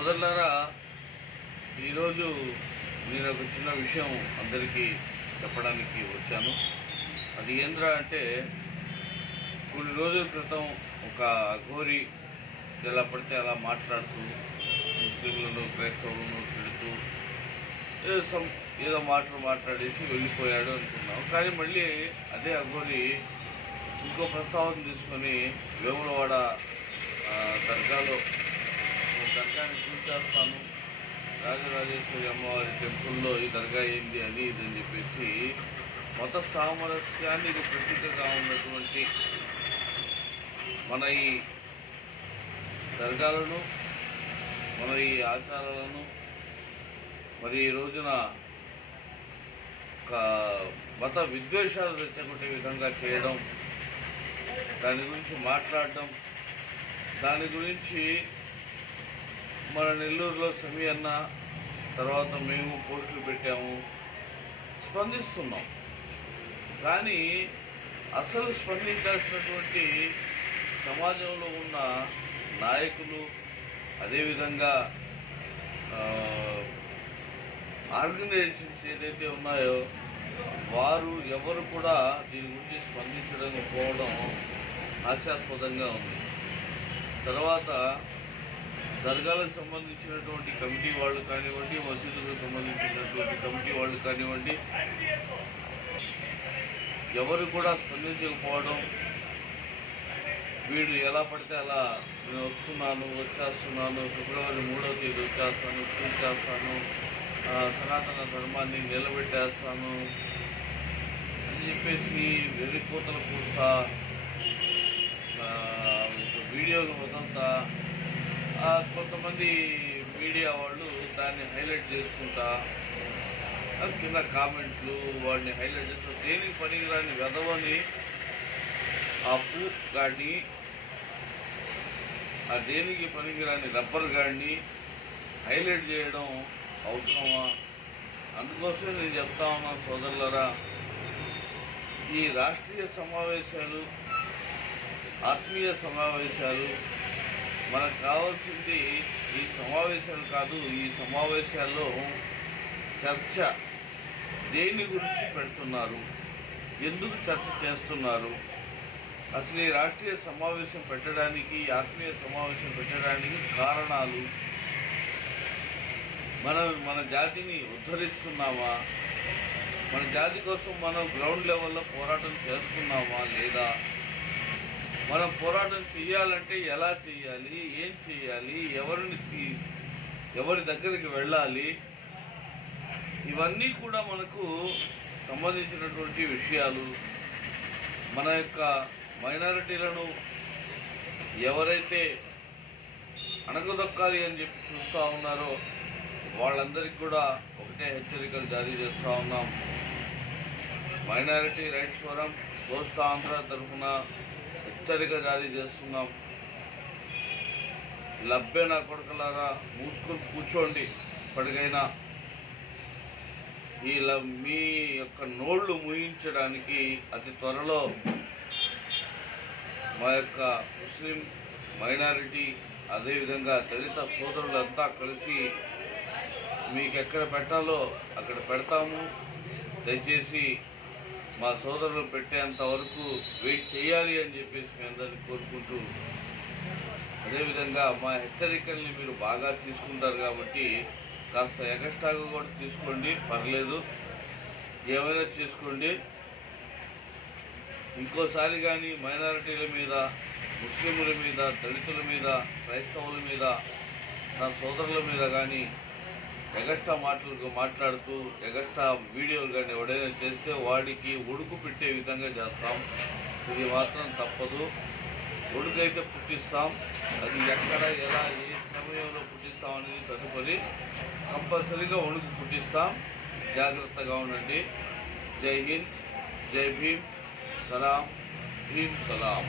సోదరులారా ఈరోజు నేను ఒక చిన్న విషయం అందరికీ చెప్పడానికి వచ్చాను. అది ఏంద్రా అంటే కొన్ని రోజుల క్రితం ఒక అఘోరి ఎలా పడితే అలా మాట్లాడుతూ ముస్లింలను క్రైస్తవులను తిడుతూ ఏదో సం ఏదో మాటలు మాట్లాడేసి వెళ్ళిపోయాడు అనుకున్నాం. కానీ మళ్ళీ అదే అఘోరి ఇంకో ప్రస్తావన తీసుకొని వేములవాడ ఆ, దర్గాలో ఓ దర్గాని రాజరాజేశ్వరి అమ్మవారి టెంపుల్లో ఈ దర్గా ఏంది అది ఇది అని చెప్పేసి మత సామరస్యానికి ప్రతీకగా ఉన్నటువంటి మన ఈ దర్గాలను మన ఈ ఆచారాలను మరి ఈ రోజున ఒక మత విద్వేషాలు తెచ్చగొట్టే విధంగా చేయడం దాని గురించి మాట్లాడడం దాని గురించి మన నెల్లూరులో సమీ అన్న తర్వాత మేము పోస్టులు పెట్టాము. స్పందిస్తున్నాం. కానీ అసలు స్పందించాల్సినటువంటి సమాజంలో ఉన్న నాయకులు అదేవిధంగా ఆర్గనైజేషన్స్ ఏదైతే ఉన్నాయో వారు ఎవరు కూడా దీని గురించి స్పందించడం పోవడం హాస్యాస్పదంగా ఉంది. తర్వాత దర్గాలకు సంబంధించినటువంటి కమిటీ వాళ్ళు కానివ్వండి మసీదులకు సంబంధించినటువంటి కమిటీ వాళ్ళు కానివ్వండి ఎవరు కూడా స్పందించకపోవడం వీడు ఎలా పడితే అలా నేను వస్తున్నాను వచ్చేస్తున్నాను ఫిబ్రవరి మూడవ తేదీ వచ్చేస్తాను చేస్తాను సనాతన ధర్మాన్ని నిలబెట్టేస్తాను అని చెప్పేసి వెర్రిపోతలు కూస్తా వీడియోలు వదంతా కొంతమంది మీడియా వాళ్ళు దాన్ని హైలైట్ చేసుకుంటా కింద కామెంట్లు వాడిని హైలైట్ చేస్తూ దేనికి పనికిరాని వెదవని ఆ పూ గాడిని ఆ దేనికి పనికిరాని రబ్బర్ గాడిని హైలైట్ చేయడం అవసరమా? అందుకోసమే నేను చెప్తా ఉన్నాను సోదరులరా ఈ రాష్ట్రీయ సమావేశాలు ఆత్మీయ సమావేశాలు మనకు కావాల్సింది ఈ సమావేశాలు కాదు ఈ సమావేశాల్లో చర్చ. దేని గురించి పెడుతున్నారు? ఎందుకు చర్చ చేస్తున్నారు? అసలు ఈ రాష్ట్రీయ సమావేశం పెట్టడానికి ఈ ఆత్మీయ సమావేశం పెట్టడానికి కారణాలు? మనం మన జాతిని ఉద్ధరిస్తున్నామా? మన జాతి కోసం మనం గ్రౌండ్ లెవెల్లో పోరాటం చేస్తున్నామా లేదా? మనం పోరాటం చేయాలంటే ఎలా చేయాలి ఏం చేయాలి ఎవరిని తీ- ఎవరి దగ్గరికి వెళ్ళాలి? ఇవన్నీ కూడా మనకు సంబంధించినటువంటి విషయాలు. మన యొక్క మైనారిటీలను ఎవరైతే అణగదొక్కాలి అని చెప్పి చూస్తూ ఉన్నారో వాళ్ళందరికీ కూడా ఒకటే హెచ్చరికలు జారీ చేస్తూ ఉన్నాం. Minority rights forum Kosta Andhra తరఫున హెచ్చరిక జారీ చేస్తున్నాం. లబ్బే నా కొడుకులారా మూసుకొని కూర్చోండి. ఇప్పటికైనా ఈ ల- మీ యొక్క నోళ్ళు ముయించడానికి అతి త్వరలో మా యొక్క ముస్లిం మైనారిటీ అదేవిధంగా దళిత సోదరులంతా కలిసి మీకు ఎక్కడ పెట్టాలో అక్కడ పెడతాము. దయచేసి మా సోదరులు పెట్టేంత వరకు వెయిట్ చేయాలి అని చెప్పేసి మీ అందరినీ కోరుకుంటూ అదేవిధంగా మా హెచ్చరికల్ని మీరు బాగా తీసుకుంటారు కాబట్టి కాస్త ఎగస్ట్రాగా కూడా తీసుకోండి పర్లేదు. ఏమైనా చేసుకోండి. ఇంకోసారి కానీ మైనారిటీల మీద ముస్లింల మీద దళితుల మీద క్రైస్తవుల మీద నా సోదరుల మీద కానీ ఎగస్ట్రా మాటలు మాట్లాడుతూ ఎగస్ట్రా వీడియోలు కానీ ఎవడైనా చేస్తే వాడికి ఉడుకు పెట్టే విధంగా చేస్తాం. ఇది మాత్రం తప్పదు. ఉడుకైతే పుట్టిస్తాం. అది ఎక్కడ ఎలా ఏ సమయంలో పుట్టిస్తాం అనేది తదుపరి కంపల్సరీగా ఉడుకు పుట్టిస్తాం. జాగ్రత్తగా ఉండండి. జై హింద్ జై భీమ్ సలాం భీమ్ సలాం.